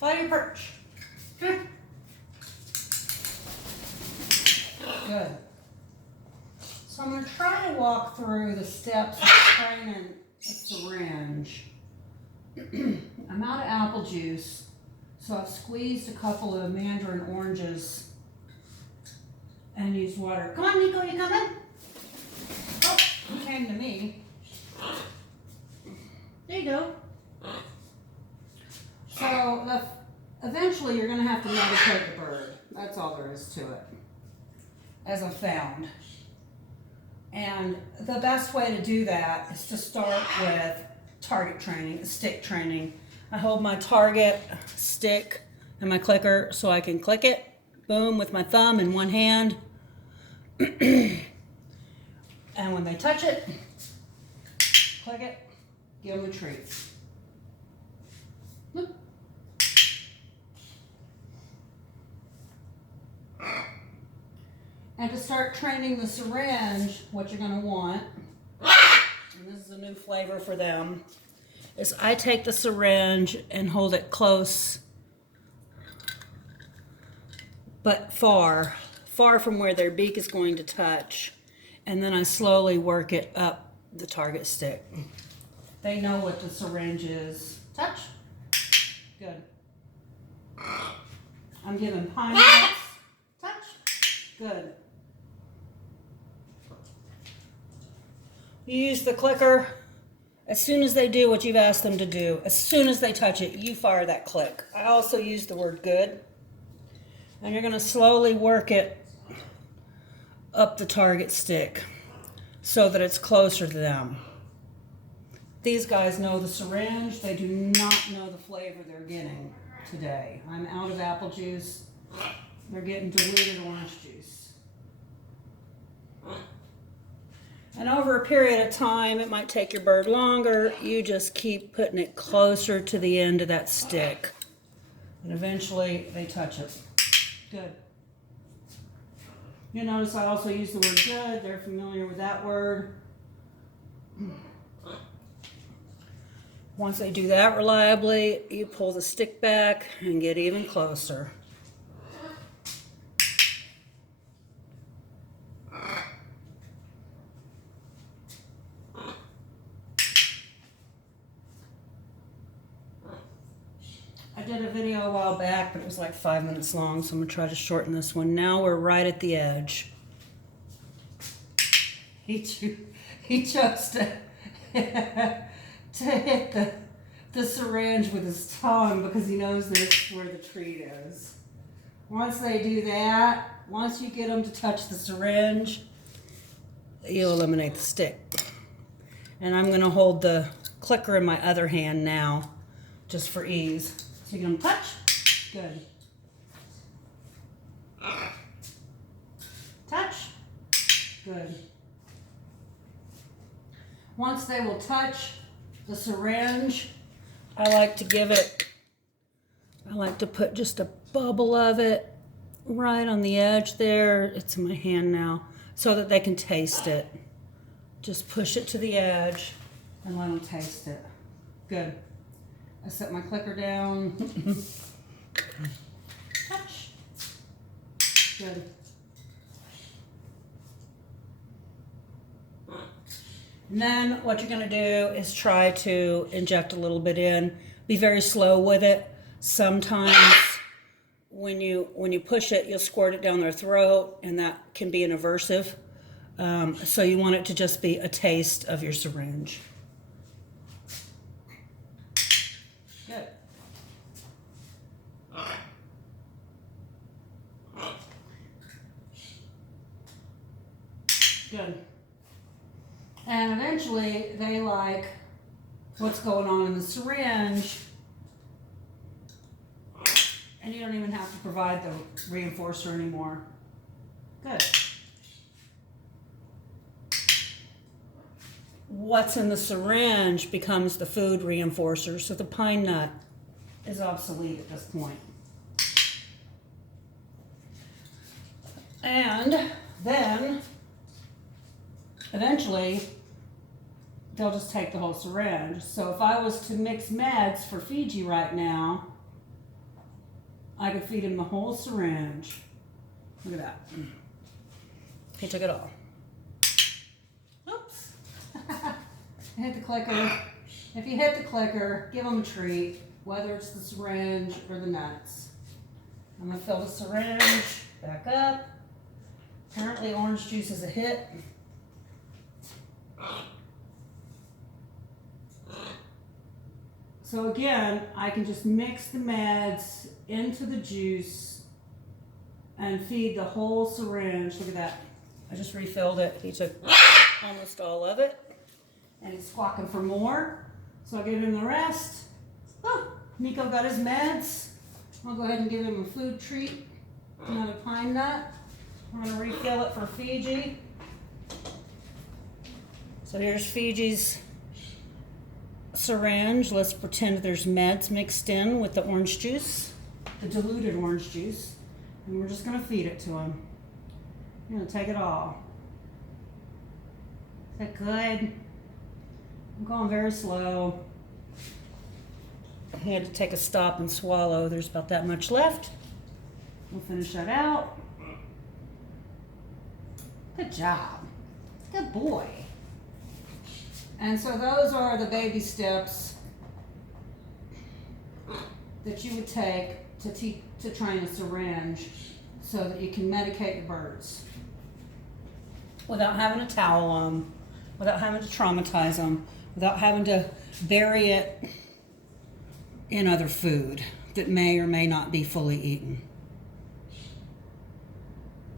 Fly your perch. Good. Good. So I'm going to try to walk through the steps of training a syringe. I'm out of apple juice, so I've squeezed a couple of mandarin oranges and used water. Come on, Nico, you coming? Oh, he came to me. There you go. So eventually you're going to have to medicate the bird. That's all there is to it, as I've found. And the best way to do that is to start with target training, stick training. I hold my target stick and my clicker so I can click it, boom, with my thumb in one hand. And when they touch it, click it, give them a treat. Look. And to start training the syringe, what you're going to want, and this is a new flavor for them, is I take the syringe and hold it close, but far from where their beak is going to touch, and then I slowly work it up the target stick. They know what the syringe is. Touch. Good. I'm giving pine nuts. Touch. Good. You use the clicker. As soon as they do what you've asked them to do, as soon as they touch it, you fire that click. I also use the word good. And you're going to slowly work it up the target stick so that it's closer to them. These guys know the syringe. They do not know the flavor they're getting today. I'm out of apple juice. They're getting diluted orange juice. And over a period of time, it might take your bird longer. You just keep putting it closer to the end of that stick. And eventually they touch it. Good. You notice I also use the word good. They're familiar with that word. Once they do that reliably, you pull the stick back and get even closer. I did a video a while back, but it was like 5 minutes long, so I'm going to try to shorten this one. Now we're right at the edge. He chose to hit the syringe with his tongue because he knows that's where the treat is. Once they do that, once you get them to touch the syringe, you eliminate the stick. And I'm going to hold the clicker in my other hand now, just for ease. So you're going to touch. Good. Touch. Good. Once they will touch the syringe, I like to put just a bubble of it right on the edge there. It's in my hand now, so that they can taste it. Just push it to the edge and let them taste it. Good. I set my clicker down. Touch. Good. And then what you're going to do is try to inject a little bit in. Be very slow with it. Sometimes when you push it, you'll squirt it down their throat, and that can be an aversive. So you want it to just be a taste of your syringe. Good. Good. And eventually they like what's going on in the syringe, and you don't even have to provide the reinforcer anymore. Good. What's in the syringe becomes the food reinforcer, so the pine nut is obsolete at this point. And then eventually they'll just take the whole syringe. So if I was to mix meds for Fiji right now, I could feed him the whole syringe. Look at that. He took it all. Oops. I hit the clicker. If you hit the clicker, give him a treat, whether it's the syringe or the nuts. I'm gonna fill the syringe back up. Apparently orange juice is a hit. So again, I can just mix the meds into the juice and feed the whole syringe. Look at that. I just refilled it. He took almost all of it. And he's squawking for more. So I'll give him the rest. Oh, Nico got his meds. I'll go ahead and give him a food treat. Another pine nut. We're gonna refill it for Fiji. So here's Fiji's syringe. Let's pretend there's meds mixed in with the orange juice, the diluted orange juice. And we're just gonna feed it to him. I'm gonna take it all. Is that good? I'm going very slow. He had to take a stop and swallow. There's about that much left. We'll finish that out. Good job. Good boy. And so those are the baby steps that you would take to train a syringe so that you can medicate your birds without having to towel them, without having to traumatize them, without having to bury it in other food that may or may not be fully eaten.